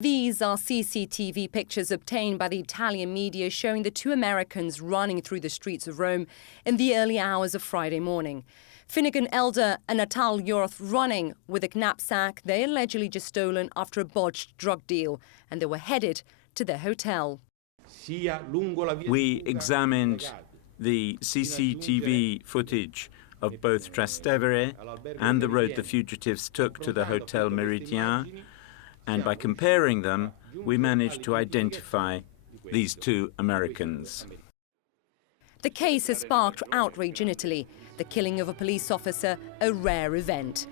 These are CCTV pictures obtained by the Italian media showing the two Americans running through the streets of Rome in the early hours of Friday morning. Finnegan Elder and Natal Yorth running with a knapsack they allegedly just stolen after a botched drug deal, and they were headed to their hotel. We examined the CCTV footage of both Trastevere and the road the fugitives took to the Hotel Méridien, and by comparing them, we managed to identify these two Americans. The case has sparked outrage in Italy. The killing of a police officer, a rare event.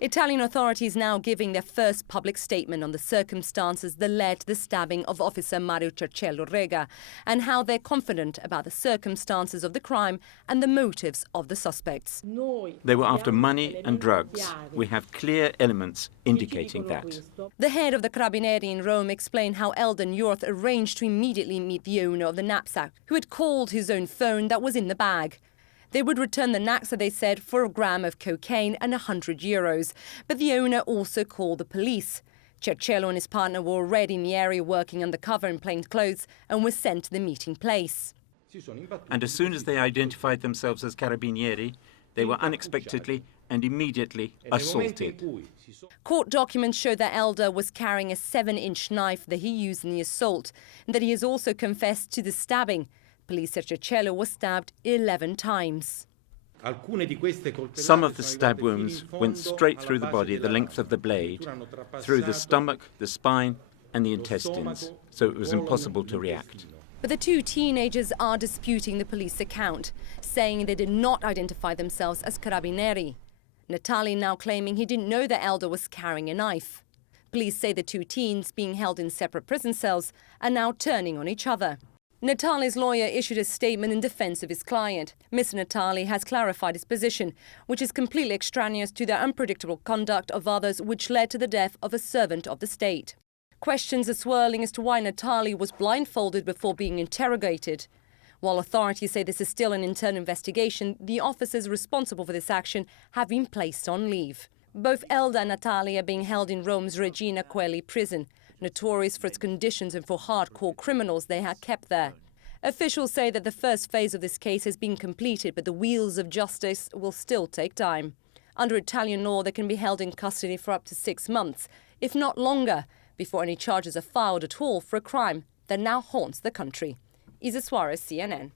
Italian authorities now giving their first public statement on the circumstances that led to the stabbing of Officer Mario Cercello Rega and how they're confident about the circumstances of the crime and the motives of the suspects. They were after money and drugs. We have clear elements indicating that. The head of the Carabinieri in Rome explained how Elder and Yorth arranged to immediately meet the owner of the knapsack, who had called his own phone that was in the bag. They would return the knapsack, they said, for a gram of cocaine and €100. But the owner also called the police. Cercello and his partner were already in the area working undercover in plain clothes and were sent to the meeting place. And as soon as they identified themselves as Carabinieri, they were unexpectedly and immediately assaulted. Court documents show that Elder was carrying a 7-inch knife that he used in the assault and that he has also confessed to the stabbing. Police said Cercello was stabbed 11 times. Some of the stab wounds went straight through the body, the length of the blade, through the stomach, the spine and the intestines, so it was impossible to react. But the two teenagers are disputing the police account, saying they did not identify themselves as Carabinieri. Natali now claiming he didn't know that Elder was carrying a knife. Police say the two teens, being held in separate prison cells, are now turning on each other. Natali's lawyer issued a statement in defense of his client. Mr. Natali has clarified his position, which is completely extraneous to the unpredictable conduct of others which led to the death of a servant of the state. Questions are swirling as to why Natali was blindfolded before being interrogated. While authorities say this is still an internal investigation, the officers responsible for this action have been placed on leave. Both Elder and Natali are being held in Rome's Regina Coeli prison, notorious for its conditions and for hardcore criminals they had kept there. Officials say that the first phase of this case has been completed, but the wheels of justice will still take time. Under Italian law, they can be held in custody for up to 6 months, if not longer, before any charges are filed at all for a crime that now haunts the country. Isa Suarez, CNN.